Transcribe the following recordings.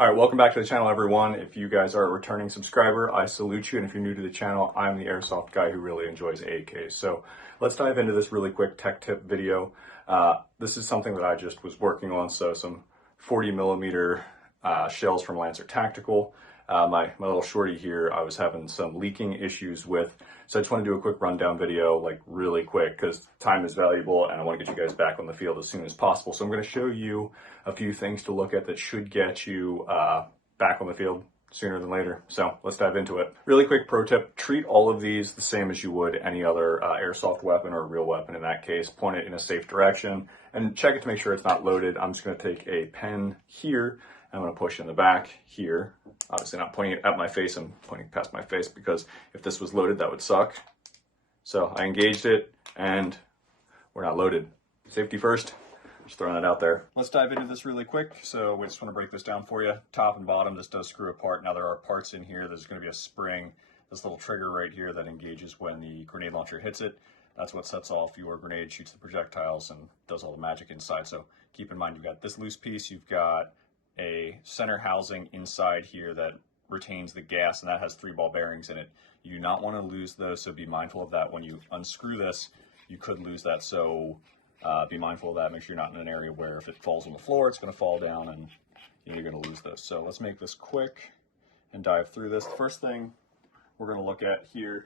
All right, welcome back to the channel, everyone. If you guys are a returning subscriber, I salute you. And if you're new to the channel, I'm the Airsoft guy who really enjoys AKs. So let's dive into this really quick tech tip video. This is something that I just was working on. So some 40 millimeter shells from Lancer Tactical. My little shorty here, I was having some leaking issues with. So I just want to do a quick rundown video, like really quick, because time is valuable and I want to get you guys back on the field as soon as possible. So I'm going to show you a few things to look at that should get you back on the field sooner than later. So let's dive into it. Really quick pro tip, treat all of these the same as you would any other airsoft weapon or a real weapon in that case. Point it in a safe direction and check it to make sure it's not loaded. I'm just going to take a pen here. I'm going to push in the back here. Obviously not pointing it at my face, I'm pointing past my face because if this was loaded, that would suck. So I engaged it and we're not loaded. Safety first, just throwing it out there. Let's dive into this really quick. So we just want to break this down for you. Top and bottom, this does screw apart. Now there are parts in here. There's going to be a spring, this little trigger right here that engages when the grenade launcher hits it. That's what sets off your grenade, shoots the projectiles and does all the magic inside. So keep in mind, you've got this loose piece, you've got a center housing inside here that retains the gas, and that has 3 ball bearings in it. You do not want to lose those, so be mindful of that. When you unscrew this, you could lose that, so be mindful of that. Make sure you're not in an area where if it falls on the floor, it's going to fall down and you're going to lose those. So let's make this quick and dive through this. The first thing we're going to look at here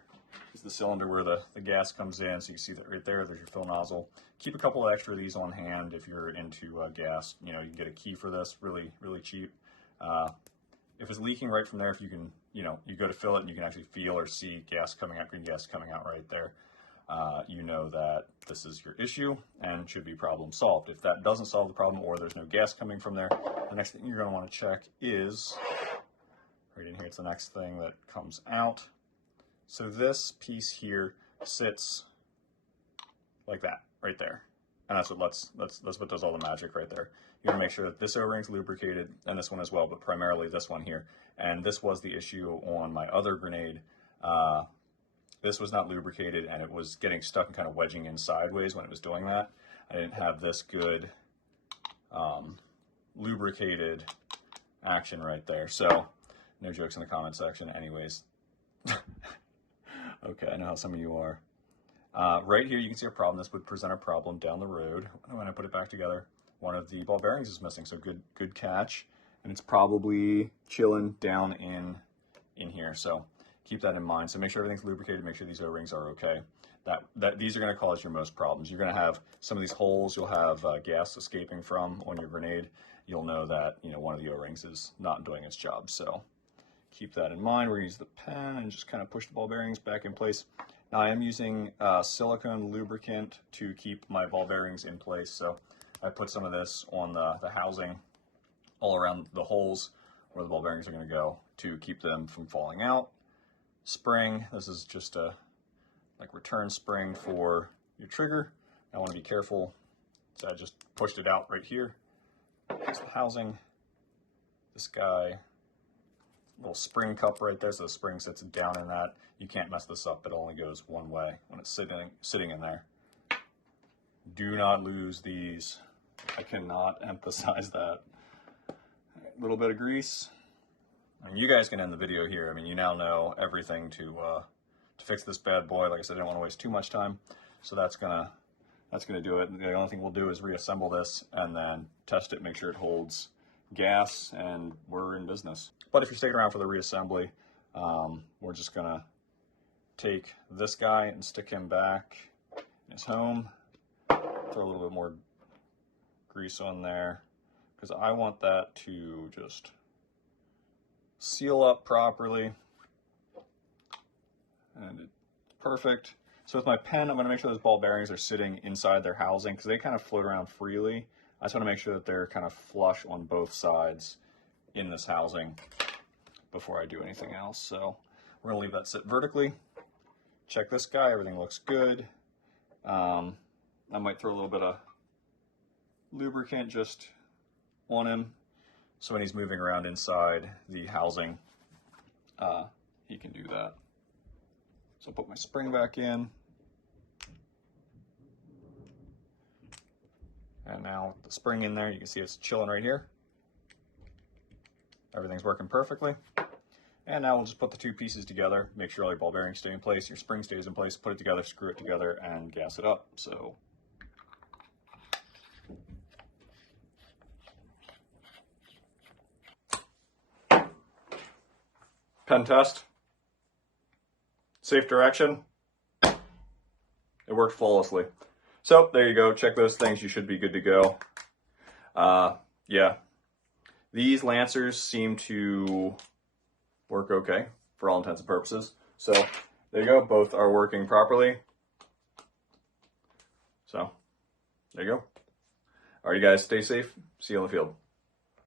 is the cylinder where the gas comes in. So you can see that right there, there's your fill nozzle. Keep a couple of extra of these on hand if you're into gas. You know, you can get a key for this, really cheap. If it's leaking right from there, if you can, you know, you go to fill it and you can actually feel or see gas coming out, green gas coming out right there. You know that this is your issue and should be problem solved. If that doesn't solve the problem or there's no gas coming from there, the next thing you're going to want to check is, right in here, it's the next thing that comes out. So this piece here sits like that, right there. And that's what does all the magic right there. You want to make sure that this O-ring's lubricated, and this one as well, but primarily this one here. And this was the issue on my other grenade. This was not lubricated, and it was getting stuck and kind of wedging in sideways when it was doing that. I didn't have this good lubricated action right there. So, no jokes in the comment section anyways. Okay, I know how some of you are. Right here, you can see a problem. This would present a problem down the road. When I put it back together, one of the ball bearings is missing, so good catch. And it's probably chilling down in here, so keep that in mind. So make sure everything's lubricated, make sure these O-rings are okay. These are going to cause your most problems. You're going to have some of these holes you'll have gas escaping from on your grenade. You'll know that, you know, one of the O-rings is not doing its job, so keep that in mind. We're going to use the pen and just kind of push the ball bearings back in place. Now I am using silicone lubricant to keep my ball bearings in place. So I put some of this on the housing all around the holes where the ball bearings are going to go to keep them from falling out. Spring, this is just a like return spring for your trigger. I want to be careful. So I just pushed it out right here. Here's the housing. This guy, little spring cup right there, so the spring sits down in that. You can't mess this up. It only goes one way when it's sitting in there. Do not lose these. I cannot emphasize that. A little bit of grease. I mean, you guys can end the video here. I mean, you now know everything to fix this bad boy. Like I said, I didn't want to waste too much time, so that's gonna do it. The only thing we'll do is reassemble this and then test it, make sure it holds gas, and we're in business. But if you're sticking around for the reassembly, we're just gonna take this guy and stick him back in his home. Throw a little bit more grease on there because I want that to just seal up properly, and it's perfect. So with my pen, I'm going to make sure those ball bearings are sitting inside their housing because they kind of float around freely. I just want to make sure that they're kind of flush on both sides in this housing before I do anything else. So we're going to leave that sit vertically. Check this guy, everything looks good. I might throw a little bit of lubricant just on him so when he's moving around inside the housing, he can do that. So I'll put my spring back in. And now with the spring in there, you can see it's chilling right here. everything's working perfectly. And now we'll just put the two pieces together, make sure all your ball bearings stay in place, your spring stays in place, put it together, screw it together, and gas it up. So pen test, safe direction, it worked flawlessly. So there you go, check those things, you should be good to go. Yeah, these lancers seem to work okay for all intents and purposes. So there you go, both are working properly. So there you go. All right, you guys, stay safe, see you on the field.